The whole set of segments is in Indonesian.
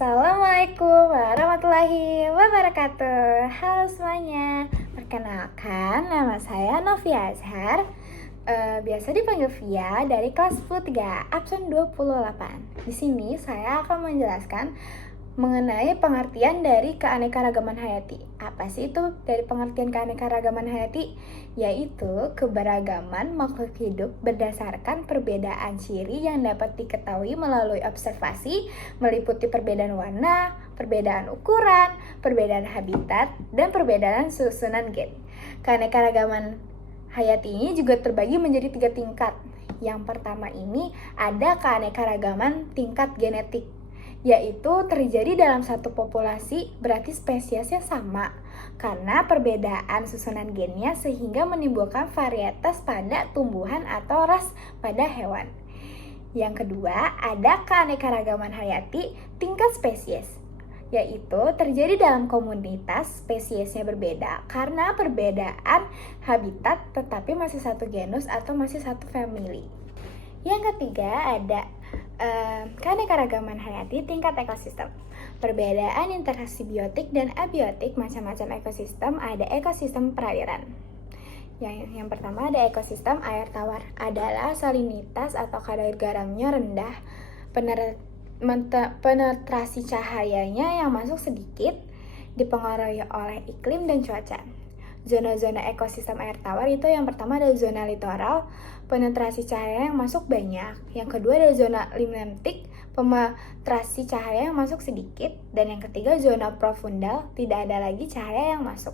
Assalamualaikum warahmatullahi wabarakatuh. Halo semuanya, perkenalkan nama saya Novia Azhar, biasa dipanggil Via dari kelas 10 3 absen 28. Di sini saya akan menjelaskan mengenai pengertian dari keanekaragaman hayati. Apa sih itu dari pengertian keanekaragaman hayati? Yaitu keberagaman makhluk hidup berdasarkan perbedaan ciri yang dapat diketahui melalui observasi, meliputi perbedaan warna, perbedaan ukuran, perbedaan habitat, dan perbedaan susunan gen. Keanekaragaman hayati ini juga terbagi menjadi 3 tingkat. Yang pertama ini ada keanekaragaman tingkat genetik, yaitu terjadi dalam satu populasi, berarti spesiesnya sama karena perbedaan susunan gennya sehingga menimbulkan varietas pada tumbuhan atau ras pada hewan. Yang kedua, ada keanekaragaman hayati tingkat spesies, yaitu terjadi dalam komunitas spesiesnya berbeda karena perbedaan habitat tetapi masih satu genus atau masih satu family. Yang ketiga ada keanekaragaman hayati tingkat ekosistem. Perbedaan interaksi biotik dan abiotik macam-macam ekosistem. Ada ekosistem perairan. Yang pertama ada ekosistem air tawar. Adalah salinitas atau kadar garamnya rendah, penetrasi cahayanya yang masuk sedikit, dipengaruhi oleh iklim dan cuaca. Zona-zona ekosistem air tawar itu yang pertama ada zona litoral, penetrasi cahaya yang masuk banyak. Yang kedua ada zona limnantik, penetrasi cahaya yang masuk sedikit. Dan yang ketiga zona profundal, tidak ada lagi cahaya yang masuk.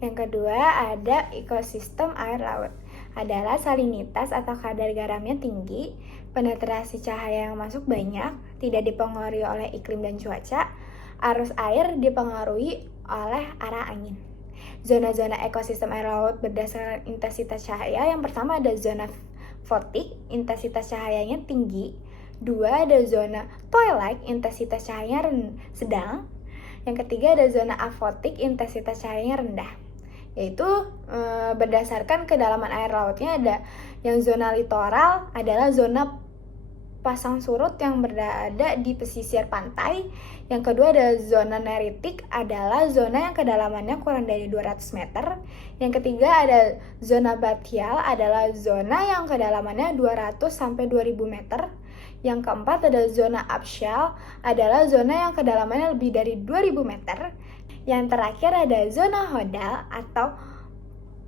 Yang kedua ada ekosistem air laut. Adalah salinitas atau kadar garamnya tinggi, penetrasi cahaya yang masuk banyak, tidak dipengaruhi oleh iklim dan cuaca, arus air dipengaruhi oleh arah angin. Zona-zona ekosistem air laut berdasarkan intensitas cahaya. Yang pertama ada zona fotik, intensitas cahayanya tinggi. Dua ada zona twilight, intensitas cahayanya sedang. Yang ketiga ada zona afotik, intensitas cahayanya rendah. Yaitu berdasarkan kedalaman air lautnya. Ada yang zona litoral adalah zona pasang surut yang berada di pesisir pantai. Yang kedua ada zona neritik, adalah zona yang kedalamannya kurang dari 200 meter. Yang ketiga ada zona batial, adalah zona yang kedalamannya 200 sampai 2000 meter. Yang keempat ada zona absyal, adalah zona yang kedalamannya lebih dari 2000 meter. Yang terakhir ada zona hodal atau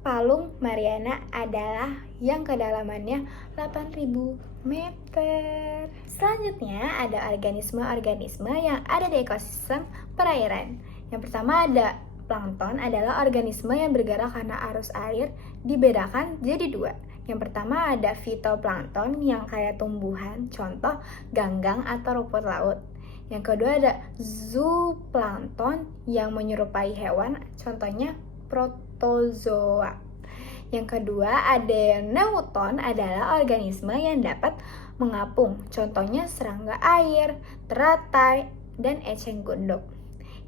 Palung Mariana, adalah yang kedalamannya 8000 meter. Selanjutnya ada organisme-organisme yang ada di ekosistem perairan. Yang pertama ada plankton, adalah organisme yang bergerak karena arus air, dibedakan jadi 2. Yang pertama ada fitoplankton yang kayak tumbuhan, contoh ganggang atau rumput laut. Yang kedua ada zooplankton yang menyerupai hewan, contohnya protozoa. Yang kedua ada neuton, adalah organisme yang dapat mengapung, contohnya serangga air, teratai, dan eceng gondok.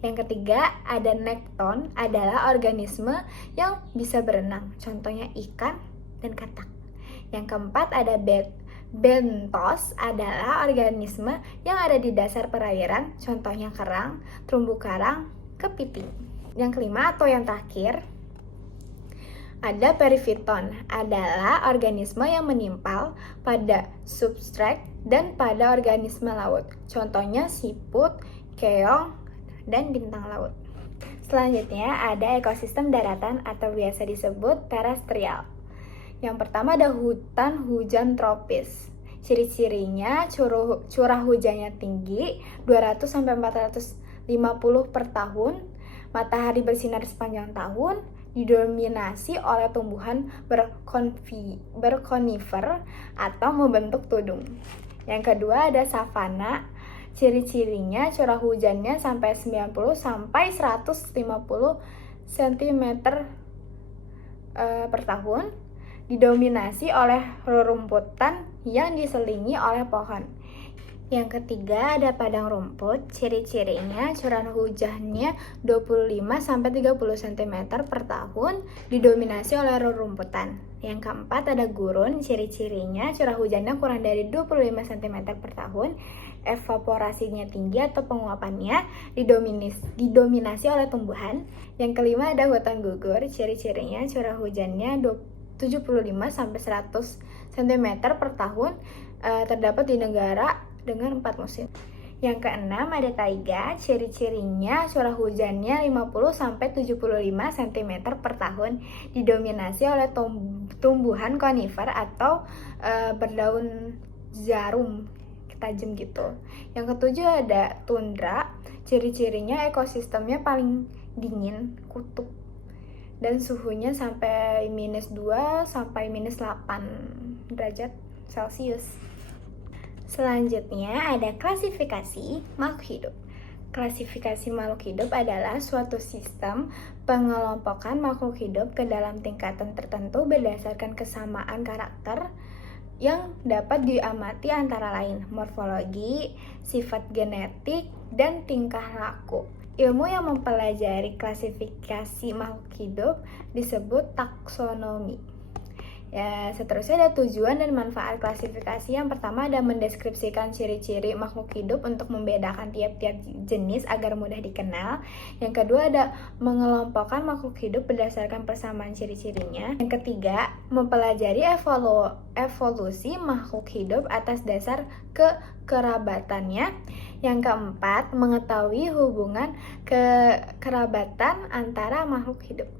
Yang ketiga ada nekton, adalah organisme yang bisa berenang, contohnya ikan dan katak. Yang keempat ada bentos, adalah organisme yang ada di dasar perairan, contohnya kerang, terumbu karang, kepiting. Yang kelima atau yang terakhir ada perifiton, adalah organisme yang menimpal pada substrat dan pada organisme laut, contohnya siput, keong, dan bintang laut. Selanjutnya ada ekosistem daratan atau biasa disebut terestrial. Yang pertama ada hutan hujan tropis. Ciri-cirinya curah hujannya tinggi, 200 sampai 450 per tahun. Matahari bersinar sepanjang tahun, didominasi oleh tumbuhan berkonifer atau membentuk tudung. Yang kedua ada savana. Ciri-cirinya curah hujannya sampai 90 sampai 150 cm per tahun, didominasi oleh rerumputan yang diselingi oleh pohon. Yang ketiga ada padang rumput. Ciri-cirinya curah hujannya 25 sampai 30 cm per tahun, didominasi oleh rerumputan. Yang keempat ada gurun. Ciri-cirinya curah hujannya kurang dari 25 cm per tahun, evaporasinya tinggi atau penguapannya didominasi oleh tumbuhan. Yang kelima ada hutan gugur, ciri-cirinya curah hujannya 75-100 cm per tahun, terdapat di negara dengan 4 musim. Yang keenam ada taiga, ciri-cirinya curah hujannya 50-75 cm per tahun, didominasi oleh tumbuhan konifer atau berdaun jarum tajam gitu. Yang ketujuh ada tundra, ciri-cirinya ekosistemnya paling dingin, kutub, dan suhunya sampai -2 sampai -8 derajat Celcius. Selanjutnya ada klasifikasi makhluk hidup. Klasifikasi makhluk hidup adalah suatu sistem pengelompokan makhluk hidup ke dalam tingkatan tertentu berdasarkan kesamaan karakter yang dapat diamati antara lain morfologi, sifat genetik, dan tingkah laku. Ilmu yang mempelajari klasifikasi makhluk hidup disebut taksonomi. Ya, seterusnya ada tujuan dan manfaat klasifikasi. Yang pertama ada mendeskripsikan ciri-ciri makhluk hidup untuk membedakan tiap-tiap jenis agar mudah dikenal. Yang kedua ada mengelompokkan makhluk hidup berdasarkan persamaan ciri-cirinya. Yang ketiga, mempelajari evolusi makhluk hidup atas dasar kekerabatannya. Yang keempat, mengetahui hubungan kekerabatan antara makhluk hidup.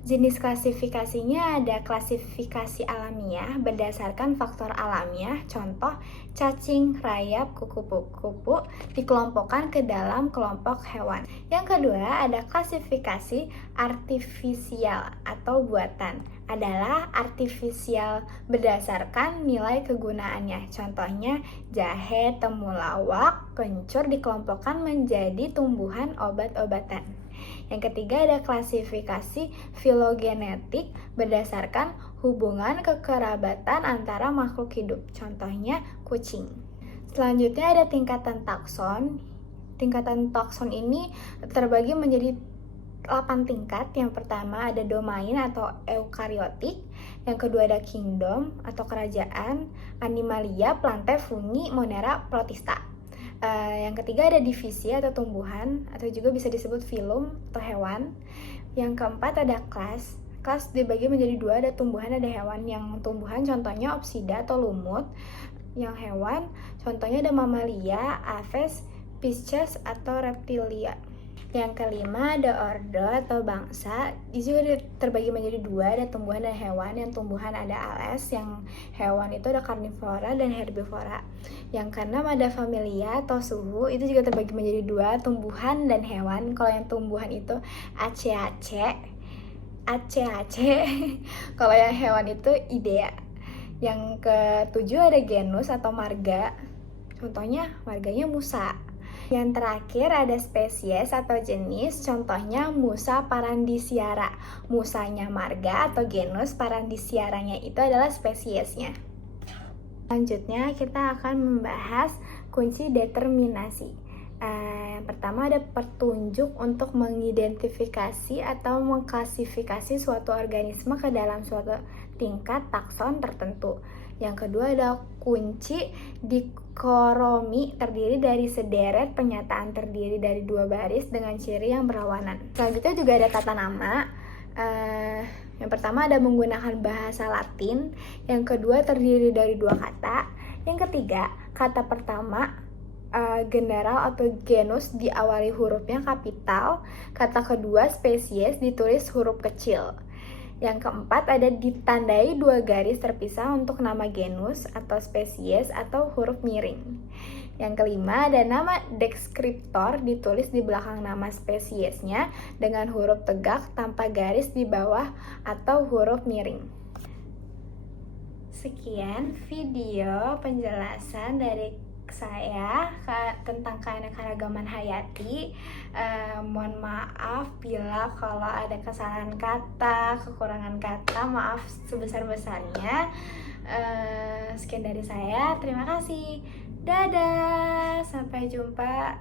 Jenis klasifikasinya ada klasifikasi alamiah berdasarkan faktor alamiah, contoh cacing, rayap, kupu-kupu dikelompokkan ke dalam kelompok hewan. Yang kedua ada klasifikasi artifisial atau buatan, adalah artifisial berdasarkan nilai kegunaannya, contohnya jahe, temulawak, kencur dikelompokkan menjadi tumbuhan obat-obatan. Yang ketiga ada klasifikasi filogenetik berdasarkan hubungan kekerabatan antara makhluk hidup, contohnya kucing. Selanjutnya ada tingkatan takson. Tingkatan takson ini terbagi menjadi 8 tingkat. Yang pertama ada domain atau eukariotik, yang kedua ada kingdom atau kerajaan, animalia, plantae, fungi, monera, protista. Yang ketiga ada divisi atau tumbuhan atau juga bisa disebut filum atau hewan. Yang keempat ada kelas. Kelas dibagi menjadi 2, ada tumbuhan ada hewan. Yang tumbuhan contohnya opsida atau lumut. Yang hewan contohnya ada mamalia, aves, pisces atau reptilia. Yang kelima ada ordo atau bangsa. Ini juga terbagi menjadi 2, ada tumbuhan dan hewan. Yang tumbuhan ada ales, yang hewan itu ada karnivora dan herbivora. Yang keenam ada familia atau suhu. Itu juga terbagi menjadi 2, tumbuhan dan hewan. Kalau yang tumbuhan itu ACAC. Kalau yang hewan itu idea. Yang ketujuh ada genus atau marga. Contohnya marganya musa. Yang terakhir ada spesies atau jenis, contohnya Musa parandisiara. Musanya marga atau genus, parandisiaranya itu adalah spesiesnya. Selanjutnya kita akan membahas kunci determinasi. Yang pertama ada petunjuk untuk mengidentifikasi atau mengklasifikasi suatu organisme ke dalam suatu tingkat takson tertentu. Yang kedua ada kunci dikoromi, terdiri dari sederet penyataan terdiri dari 2 baris dengan ciri yang berlawanan. Selanjutnya juga ada tata nama. Yang pertama ada menggunakan bahasa Latin. Yang kedua terdiri dari 2 kata. Yang ketiga, kata pertama general atau genus diawali hurufnya kapital. Kata kedua spesies ditulis huruf kecil. Yang keempat ada ditandai 2 garis terpisah untuk nama genus atau spesies atau huruf miring. Yang kelima ada nama deskriptor ditulis di belakang nama spesiesnya dengan huruf tegak tanpa garis di bawah atau huruf miring. Sekian video penjelasan dari saya tentang keanekaragaman hayati. Mohon maaf bila kalau ada kesalahan kata, kekurangan kata, maaf sebesar-besarnya. Sekian dari saya, terima kasih. Dadah, sampai jumpa.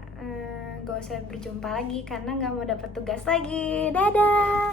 Gak usah berjumpa lagi karena gak mau dapat tugas lagi. Dadah.